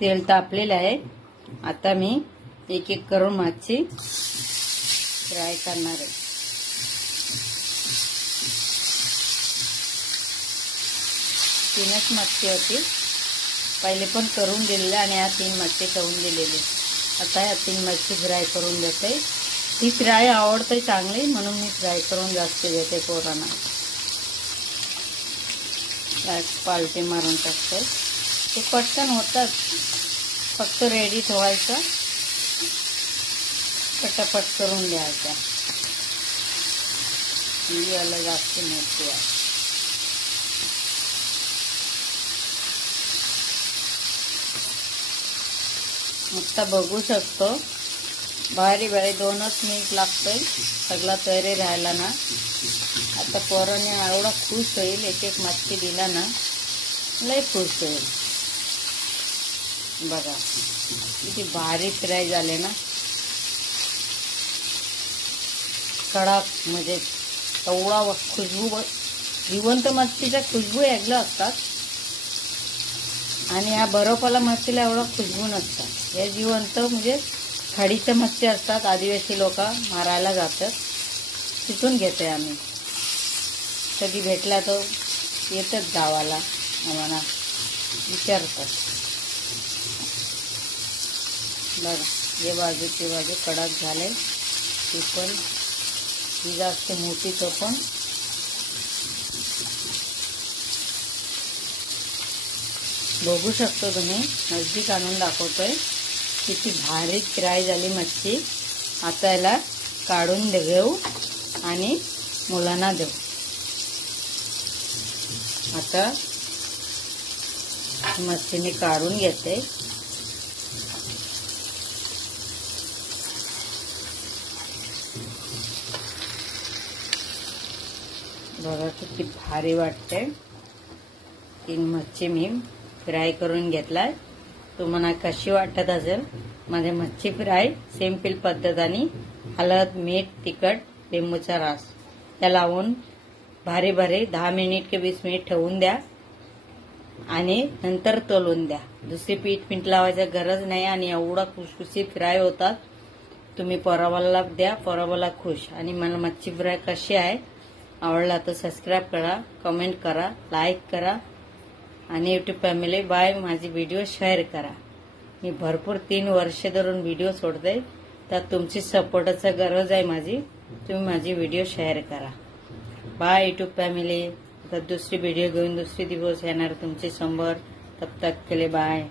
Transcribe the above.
तेल तापलेलं आहे। आता मी एक एक करून मच्छी फ्राय करणार आहे। तीनच मच्छी होती, पहिले पण करून दिलेले आणि या 3 मच्छी ठेवून दिलेली। आता या 3 मच्छी फ्राय करून देते। ही फ्राय आवडते चांगली, म्हणून मी फ्राय करून जास्त देते पोरांना। पालटी मारून टाकते, ते पटकन होतात, फक्त रेडी ठेवायचं, पटापट करून द्यायचं। ही अलग जास्त मोठी आहे। आता बघू शकतो, भारी भारी 2च मिनिट लागतंय सगळा तयारी राहिला ना। आता पोरांनी एवढा खुश होईल, एक एक मच्छी दिला ना, लय खुश होईल। बघा किती भारी फ्राय झाले ना, कडक, म्हणजे एवढा खुशबू, जिवंत मच्छीच्या खुशबू वेगळ्या असतात आणि या बर्फाला मच्छीला एवढा खुशबू नसतात। या जिवंत म्हणजे खाडीच्या मच्छी असतात, आदिवासी लोक मारायला जातात, तिथून घेते आम्ही। कधी भेटला तर येतात गावाला, आम्हाला विचारतात। बघा हे बाजू ते बाजू कडक झाले, ती पण ही जास्त मोठी तो पण। बघू शकतो तुम्ही, नजदीक आणून दाखवतोय किती भारी फ्राय झाली मच्छी। आता याला काढून घेऊ आणि मुलांना देऊ। आता मच्छी मी काढून घेते। बघा किती भारी वाटते। 3 मच्छी मी फ्राय करून घेतलाय। तुम्हाला कशी वाटत असेल माझे मच्छी फ्राय? सिंपल पद्धतीने हळद, मीठ, तिखट, लिंबूचा रस या लावून भारी भारी 10 मिनिट के 20 मिनिट ठेवून द्या आणि नंतर तळून द्या। दुसरी पीठ लावायची गरज नाही आणि एवढा खुसखुशीत फ्राय होतात। तुम्ही पोराबाला द्या, पोराबाला खुश। आणि मला मच्छी फ्राय कशी आहे आवडला तर सबस्क्राइब करा, कमेंट करा, लाईक करा आणि यूट्यूब फॅमिली बाय माझी व्हिडिओ शेअर करा। मी भरपूर 3 वर्ष धरून व्हिडिओ सोडते, तर तुमची सपोर्टचा गरज आहे माझी। तुम्ही माझी व्हिडिओ शेअर करा। Bye YouTube family. आता दुसरी व्हिडिओ घेऊन दुसरी दिवस येणार तुमचे समोर। तब तक के लिए बाय।